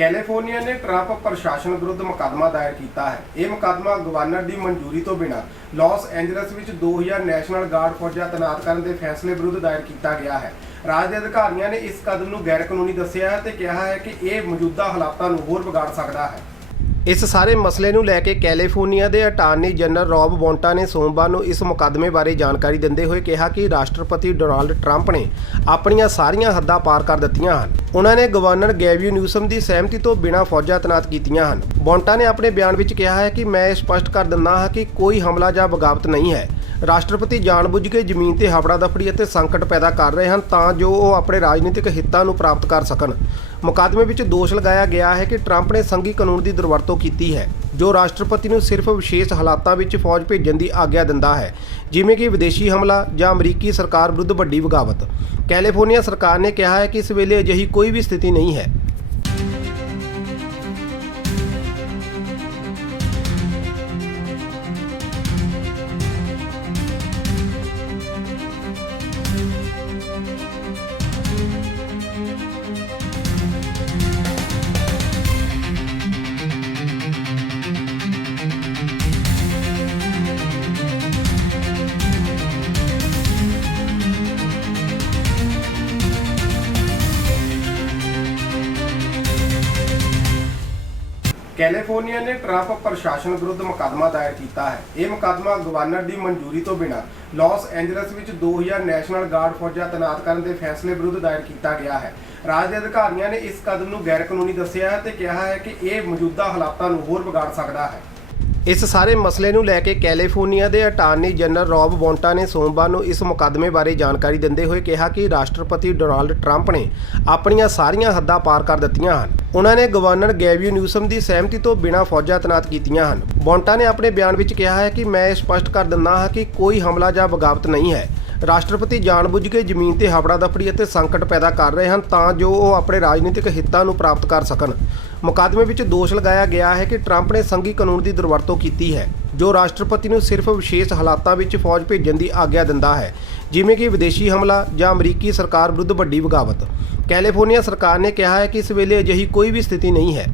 California ਨੇ Trump ਪ੍ਰਸ਼ਾਸਨ ਵਿਰੁੱਧ ਮੁਕੱਦਮਾ ਦਾਇਰ ਕੀਤਾ ਹੈ। ਇਹ ਮੁਕੱਦਮਾ ਗਵਰਨਰ ਦੀ ਮਨਜ਼ੂਰੀ ਤੋਂ ਬਿਨਾਂ ਲਾਸ ਐਂਜਲਸ ਵਿੱਚ 2000 ਨੈਸ਼ਨਲ ਗਾਰਡ ਫੌਜਾਂ ਤੈਨਾਤ ਕਰਨ ਦੇ ਫੈਸਲੇ ਵਿਰੁੱਧ ਦਾਇਰ ਕੀਤਾ ਗਿਆ ਹੈ। ਰਾਜ ਦੇ ਅਧਿਕਾਰੀਆਂ ਨੇ ਇਸ ਕਦਮ ਨੂੰ ਗੈਰ ਕਾਨੂੰਨੀ ਦੱਸਿਆ ਹੈ ਤੇ ਕਿਹਾ ਹੈ ਕਿ ਇਹ ਮੌਜੂਦਾ ਹਾਲਾਤਾਂ ਨੂੰ ਹੋਰ ਵਿਗਾੜ ਸਕਦਾ ਹੈ। ਇਸ ਸਾਰੇ ਮਸਲੇ ਨੂੰ ਲੈ ਕੇ ਕੈਲੀਫੋਰਨੀਆ ਦੇ ਅਟਾਰਨੀ ਜਨਰਲ ਰੌਬ ਬੌਂਟਾ ਨੇ ਸੋਮਵਾਰ ਨੂੰ ਇਸ ਮੁਕੱਦਮੇ ਬਾਰੇ ਜਾਣਕਾਰੀ ਦਿੰਦੇ ਹੋਏ ਕਿਹਾ ਕਿ ਰਾਸ਼ਟਰਪਤੀ ਡੋਨਾਲਡ ਟਰੰਪ ਨੇ ਆਪਣੀਆਂ ਸਾਰੀਆਂ ਹੱਦਾਂ ਪਾਰ ਕਰ ਦਿੱਤੀਆਂ ਹਨ। ਉਹਨਾਂ ਨੇ ਗਵਰਨਰ ਗੈਵੀ ਨਿਊਸਮ ਦੀ ਸਹਿਮਤੀ ਤੋਂ ਬਿਨਾਂ ਫੌਜਾਂ ਤੈਨਾਤ ਕੀਤੀਆਂ ਹਨ। ਬੌਂਟਾ ਨੇ ਆਪਣੇ ਬਿਆਨ ਵਿੱਚ ਕਿਹਾ ਹੈ ਕਿ ਮੈਂ ਇਹ ਸਪਸ਼ਟ ਕਰ ਦਿੰਦਾ ਹਾਂ ਕਿ ਕੋਈ ਹਮਲਾ ਜਾਂ ਬਗਾਵਤ ਨਹੀਂ ਹੈ। ਰਾਸ਼ਟਰਪਤੀ ਜਾਣਬੁੱਝ ਕੇ ਜ਼ਮੀਨ ਤੇ ਹਫੜਾ ਦਫੜੀ ਅਤੇ ਸੰਕਟ ਪੈਦਾ ਕਰ ਰਹੇ ਹਨ ਤਾਂ ਜੋ ਉਹ ਆਪਣੇ ਰਾਜਨੀਤਿਕ ਹਿੱਤਾਂ ਨੂੰ ਪ੍ਰਾਪਤ ਕਰ ਸਕਣ। ਮੁਕੱਦਮੇ ਵਿੱਚ ਦੋਸ਼ ਲਗਾਇਆ ਗਿਆ ਹੈ ਕਿ ਟਰੰਪ ਨੇ ਸੰਘੀ ਕਾਨੂੰਨ ਦੀ ਦੁਰਵਰਤੋਂ ਕੀਤੀ ਹੈ, ਜੋ ਰਾਸ਼ਟਰਪਤੀ ਨੂੰ ਸਿਰਫ ਵਿਸ਼ੇਸ਼ ਹਾਲਾਤਾਂ ਵਿੱਚ ਫੌਜ ਭੇਜਣ ਦੀ ਆਗਿਆ ਦਿੰਦਾ ਹੈ, ਜਿਵੇਂ ਕਿ ਵਿਦੇਸ਼ੀ ਹਮਲਾ ਜਾਂ ਅਮਰੀਕੀ ਸਰਕਾਰ ਵਿਰੁੱਧ ਵੱਡੀ ਬਗਾਵਤ ਕੈਲੀਫੋਰਨੀਆ ਸਰਕਾਰ ਨੇ ਕਿਹਾ ਹੈ ਕਿ ਇਸ ਵੇਲੇ ਅਜਿਹੀ ਕੋਈ ਵੀ ਸਥਿਤੀ ਨਹੀਂ ਹੈ। ਕੈਲੀਫੋਰਨੀਆ ਨੇ ਟਰੰਪ ਪ੍ਰਸ਼ਾਸਨ ਵਿਰੁੱਧ ਮੁਕੱਦਮਾ ਦਾਇਰ ਕੀਤਾ ਹੈ। ਇਹ ਮੁਕੱਦਮਾ ਗਵਰਨਰ ਦੀ ਮਨਜ਼ੂਰੀ ਤੋਂ ਬਿਨਾਂ ਲਾਸ ਐਂਜਲਸ ਵਿੱਚ 2000 ਨੈਸ਼ਨਲ ਗਾਰਡ ਫੌਜਾਂ ਤੈਨਾਤ ਕਰਨ ਦੇ ਫੈਸਲੇ ਵਿਰੁੱਧ ਦਾਇਰ ਕੀਤਾ ਗਿਆ ਹੈ। ਰਾਜ ਦੇ ਅਧਿਕਾਰੀਆਂ ਨੇ ਇਸ ਕਦਮ ਨੂੰ ਗੈਰ ਕਾਨੂੰਨੀ ਦੱਸਿਆ ਹੈ ਤੇ ਕਿਹਾ ਹੈ ਕਿ ਇਹ ਮੌਜੂਦਾ ਹਾਲਾਤਾਂ ਨੂੰ ਹੋਰ ਵਿਗਾੜ ਸਕਦਾ ਹੈ। ਇਸ ਸਾਰੇ ਮਸਲੇ ਨੂੰ ਲੈ ਕੇ ਕੈਲੀਫੋਰਨੀਆ ਦੇ ਅਟਾਰਨੀ ਜਨਰਲ ਰੌਬ ਬੌਂਟਾ ਨੇ ਸੋਮਵਾਰ ਨੂੰ ਇਸ ਮੁਕੱਦਮੇ ਬਾਰੇ ਜਾਣਕਾਰੀ ਦਿੰਦੇ ਹੋਏ ਕਿਹਾ ਕਿ ਰਾਸ਼ਟਰਪਤੀ ਡੋਨਾਲਡ ਟਰੰਪ ਨੇ ਆਪਣੀਆਂ ਸਾਰੀਆਂ ਹੱਦਾਂ ਪਾਰ ਕਰ ਦਿੱਤੀਆਂ ਹਨ। ਉਹਨਾਂ ਨੇ ਗਵਰਨਰ ਗੈਵੀ ਨਿਊਸਮ ਦੀ ਸਹਿਮਤੀ ਤੋਂ ਬਿਨਾਂ ਫੌਜਾਂ ਤੈਨਾਤ ਕੀਤੀਆਂ ਹਨ। ਬੌਂਟਾ ਨੇ ਆਪਣੇ ਬਿਆਨ ਵਿੱਚ ਕਿਹਾ ਹੈ ਕਿ ਮੈਂ ਇਹ ਸਪਸ਼ਟ ਕਰ ਦਿੰਦਾ ਹਾਂ ਕਿ ਕੋਈ ਹਮਲਾ ਜਾਂ ਬਗਾਵਤ ਨਹੀਂ ਹੈ। ਰਾਸ਼ਟਰਪਤੀ ਜਾਣਬੁੱਝ ਕੇ ਜ਼ਮੀਨ ਤੇ ਹਫੜਾ ਦਫੜੀ ਅਤੇ ਸੰਕਟ ਪੈਦਾ ਕਰ ਰਹੇ ਹਨ ਤਾਂ ਜੋ ਉਹ ਆਪਣੇ ਰਾਜਨੀਤਿਕ ਹਿੱਤਾਂ ਨੂੰ ਪ੍ਰਾਪਤ ਕਰ ਸਕਣ। ਮੁਕੱਦਮੇ ਵਿੱਚ ਦੋਸ਼ ਲਗਾਇਆ ਗਿਆ ਹੈ ਕਿ ਟਰੰਪ ਨੇ ਸੰਘੀ ਕਾਨੂੰਨ ਦੀ ਦੁਰਵਰਤੋਂ ਕੀਤੀ ਹੈ, ਜੋ ਰਾਸ਼ਟਰਪਤੀ ਨੂੰ ਸਿਰਫ ਵਿਸ਼ੇਸ਼ ਹਾਲਾਤਾਂ ਵਿੱਚ ਫੌਜ ਭੇਜਣ ਦੀ ਆਗਿਆ ਦਿੰਦਾ ਹੈ, ਜਿਵੇਂ ਕਿ ਵਿਦੇਸ਼ੀ ਹਮਲਾ ਜਾਂ ਅਮਰੀਕੀ ਸਰਕਾਰ ਵਿਰੁੱਧ ਵੱਡੀ ਬਗਾਵਤ ਕੈਲੀਫੋਰਨੀਆ ਸਰਕਾਰ ਨੇ ਕਿਹਾ ਹੈ ਕਿ ਇਸ ਵੇਲੇ ਅਜਿਹੀ ਕੋਈ ਵੀ ਸਥਿਤੀ ਨਹੀਂ ਹੈ।